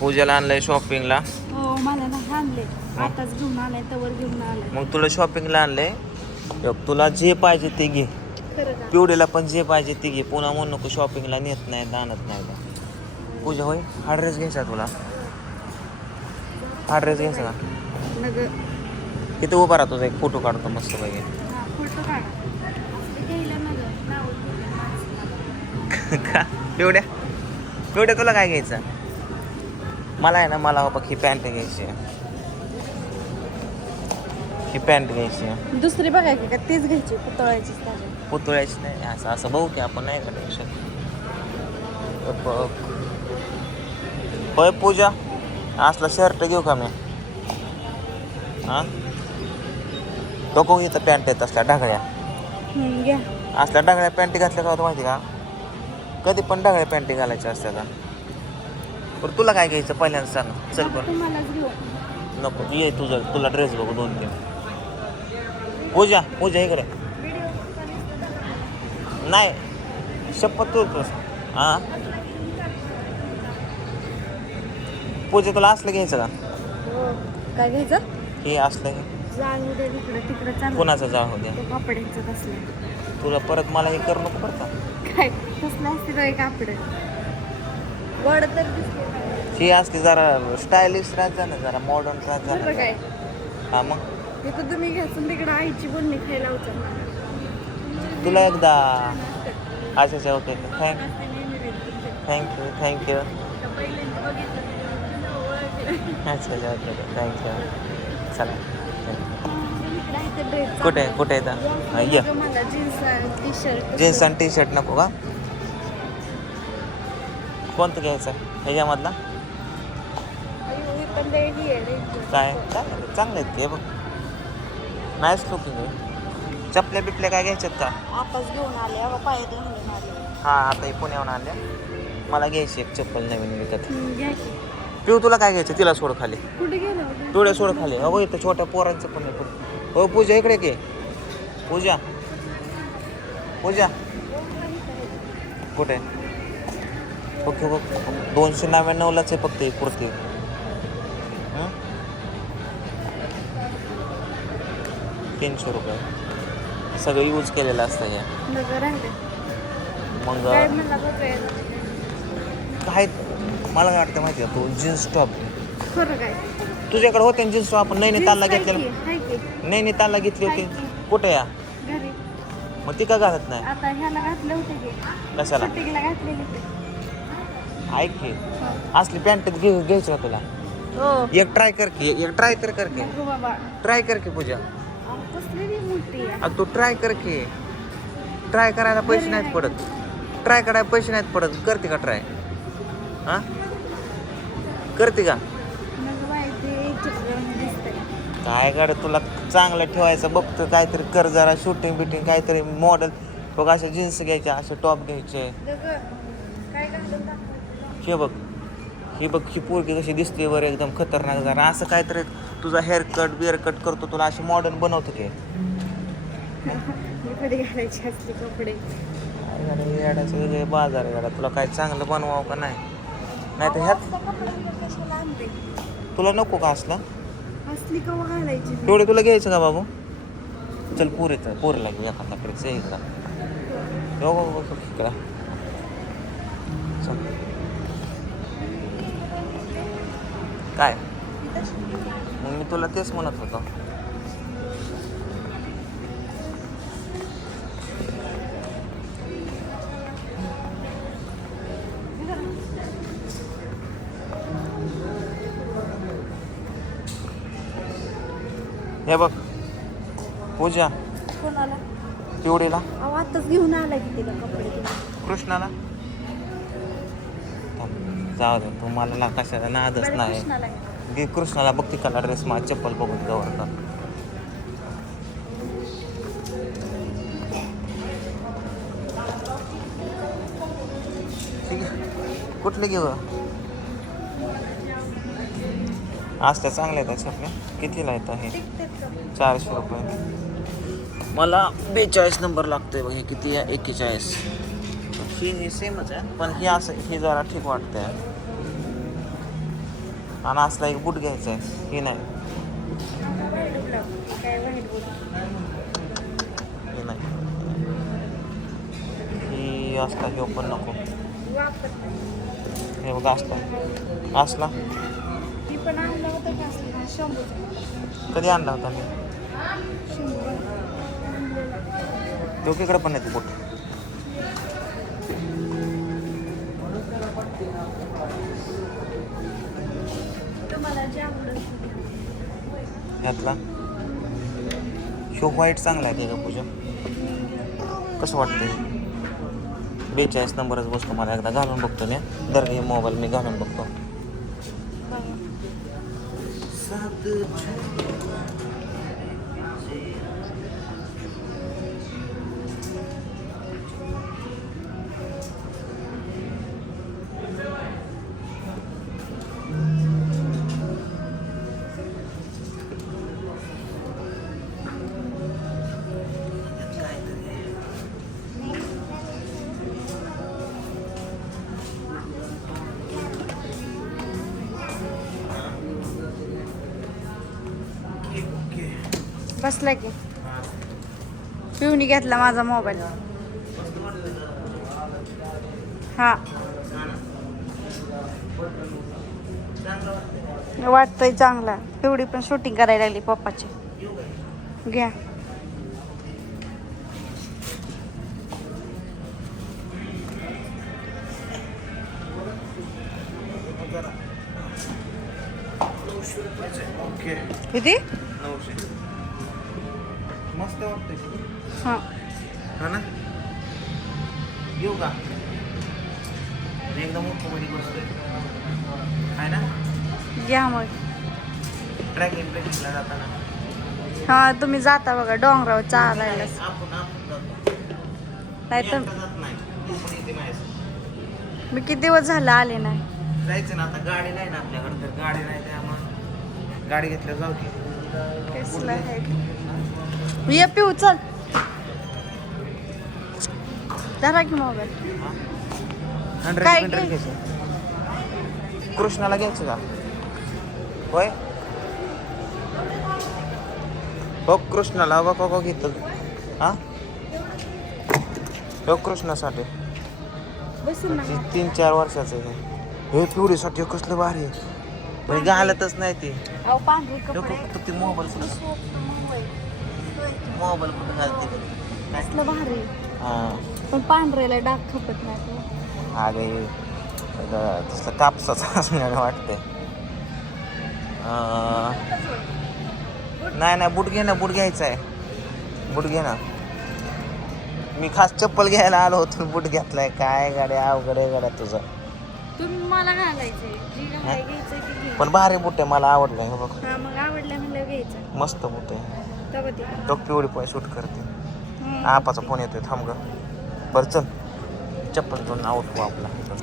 पूजाला आणलंय शॉपिंगला हो मला नाही आणले आताच घेऊन आलाय तवर घेऊन आलाय. मग तुला शॉपिंगला आणलंय? बघ, तुला जे पाहिजे ते घे. खरं का? पिवडीला पण जे पाहिजे ते घे. पुन्हा म्हणू नको शॉपिंगला नेत नाही आणत नाही का पूजा होय हा ड्रेस घ्यायचा तुला. हा ड्रेस घ्यायचा का? नग इथं उभा राहतो एक फोटो काढतो मस्त पाहिजे हा फोटो काढा. असं घ्यायला नग नाव का? पिवड्या? पिवड्या तुला काय घ्यायचं? मला आहे ना मला बघ ही पॅन्ट घ्यायची. ही पॅन्ट घ्यायची. दुसरी बघायची का तेच घ्यायची पुतळायची पुतळ्याची नाही असं असं बघू की आपण नाही का टेन्शन बघ. होय पूजा असला शर्ट घेऊ का मी? हां? तो इथं पॅन्ट येत असल्या ढागळ्या. घ्या. असल्या ढागळ्या पॅन्टी घातल्या का होतं माहिती का? कधी पण ढागळ्या पॅन्टी घालायच्या असत्या का? बरं तुला काय घ्यायचं पहिल्यांदा सांग. चल बरं. तुम्हालाच घेऊ. नको ये तुझं तुला ड्रेस बघू दोन तीन पूजा पूजा इकडे. नाही शपथ तू तू हां? पूजा तुला असलं घ्यायचं का? हो काय घ्यायचं? हे असलं घे. जाऊ दे तिकडं तिकडं चालू कोणाचं जा हो द्या ते कापड्यांचं कसलं तुला परत मला हे करू नको बरं का? काय कसलं असते तो कापड वड तर दिसते. ही असते जरा स्टायलिश राहत जा ना जरा मॉडर्न राहत जा बरं ना काय हां मग? तिथं तुम्ही घ्यायचं तिकडं आईची बोलणी खायला होतं तुला एकदा अच्छा अच्छा ओके थँक थँक्यू थँक्यू अच्छा अच्छा ओके थँक्यू चला. कुठे कुठे येतं हां ये. जीन्स टी शर्ट जीन्स आणि टी शर्ट नको का? कोणतं घ्यायचं ह्याच्यामधला? ही आहे. काय? चांगलं चांगलं आहेत ते बघ. नाईस लुकिंग आहे. चपल्या बिपल्या काय घ्यायच्यात का? आताच घेऊन आले पाय आले. हां आता हे पुण्याहून आल्या मला घ्यायची एक चप्पल नवीन विकत. की. पिऊ तुला काय घ्यायचं? तिला सोड खाली. कुठे गेलो होतो? थोडं सोड खाली. अगो इथं छोट्या पोरांचं पण आहे. पण हो पूजा इकडे घे पूजा. पूजा. कुठे? बघ दोनशे नव्याण्णवलाच आहे फक्त ही कुर्ती? तीनशे रुपये. सगळं यूज केलेलं असतं राहिले मग काय मला काय वाटतं माहिती आहे तू? जीन्स टॉप तुझ्याकडे होते ना जीन्स टॉप आहे घेतलेलं. की, आहे की. नैनितालला घेतली होती. कुठे या? मग ती का घालत नाही? घातले कशाला? ऐक की. असली पॅन्ट घे घ्यायची का तुला? हो. एक ट्राय कर की एक ट्राय तर कर की. ट्राय कर की पूजा. अगं तू ट्राय कर की. ट्राय करायला पैसे नाहीत पडत. ट्राय करायला पैसे नाहीत पडत. करते का ट्राय हां? करते का? काय गाडं तुला चांगलं ठेवायचं. बघतो काहीतरी कर जरा. शूटिंग बिटिंग काहीतरी मॉडेल बघ असे जीन्स घ्यायचे असे टॉप घ्यायचे दगड, काय घालून दाखवलं? हे बघ. ही बघ ही पोरगी कशी दिसते वर एकदम खतरनाक जरा. असं काहीतरी तुझा हेअर कट बिअर कट करतो तुला अशी मॉडर्न बनवतो की वेगळे बाजार आहे तुला काय चांगलं बनवावं का नाही? नाही तर ह्यात तुला नको का असलं? तेवढे तुला घ्यायचं का बाबू? चल पोर येतं पोर लागेल एखाद्याकडे. से इकडं हो हो हो इकडं चल काय? मग मी तुला तेच म्हणत होतो. हे बघ पूजा. कोणाला? अहो आताच घेऊन आला की तिला कपडे. कृष्णाला. जाऊ दे तुम्हाला ना कशाला नादच नाही. गे कृष्णाला बघ तिकडला ड्रेस मला चप्पल बघून ठीक आहे. कुठले घेऊ? असल्या चांगल्या आहेत छापल्या कितीला येतं हे? का? चारशे रुपये. मला बेचाळीस नंबर लागतोय बघ हे किती आहे? एक्केचाळीस ही हे सेमच आहे. पण ही असं ही जरा ठीक वाटतंय. आणि असला एक बूट घ्यायचा आहे हे नाही. हे नाही. ही असला हे पण नको. हे बघा असला. असला. कधी आणला होता मी? डोकीकडे पण नाही बूट ह्यातला? शो व्हाईट चांगला आहे का पूजा. कसं वाटतंय? बेचाळीस नंबरच बसतो मला एकदा घालून बघतो मी. दर हे मोबाईल मी घालून बघतो. बसला की. पिऊनी घेतला माझा मोबाईल. हा. वाटतंय चांगला. पिवडी पण शूटिंग करायला लागली पप्पाची. घ्या. ओके किती? वाटतंय हा. हा ना? येऊ का? मी एकदम मध्ये बसतोय आहे ना? घ्या मग. ट्रॅकिंग ट्रेकिंगला जाताना. हा तुम्ही जाता बघा डोंगरावर चालायला. आपण आपण जातो. नाही तर मी एकटा जात नाही. तू पण येते माझ्यासोबत. मी किती दिवस झाला आले नाही. जायचं ना आता गाडी नाही ना आपल्याकडे तर गाडी नाही त्यामुळे. गाडी घेतल्या जाऊ की. कसलं आहे. ये पिऊ चल धरा की मोबाईल. काय कृष्णाला घ्यायचं का? होय? हो कृष्णाला बघ बघ घेतलं हा? हो कृष्णासाठी. ती तीन चार वर्षाचं आहे. हे पिवडीसाठी कसलं भारी घालतच नाही ते. मोबाईल मोबाईल कुठं घालते कसलं भारी. हां. पण पांढऱ्याला डाग खपत नाही अरे अगं, तसलं कापसाचं असं वाटतंय. अं, नाही नाही बूट घे ना बूट घ्यायचा आहे. बूट घे ना. मी खास चप्पल घ्यायला आलो होतो बूट घेतलाय. काय गाड्या अवघड आहे गाड्या तुझं. तुम्ही मला घालायचंय. जी घालाय घ्यायचं ती घे. पण भारी बूट आहे मला आवडलं हे बघ. हा मग आवडलं म्हणलं घ्यायचं. मस्त बूट आहे. ते तो पिवळी पण शूट करते. आपाचा फोन येतोय थांब ग. बरं चल. चप्पल आउट हो आपला. चल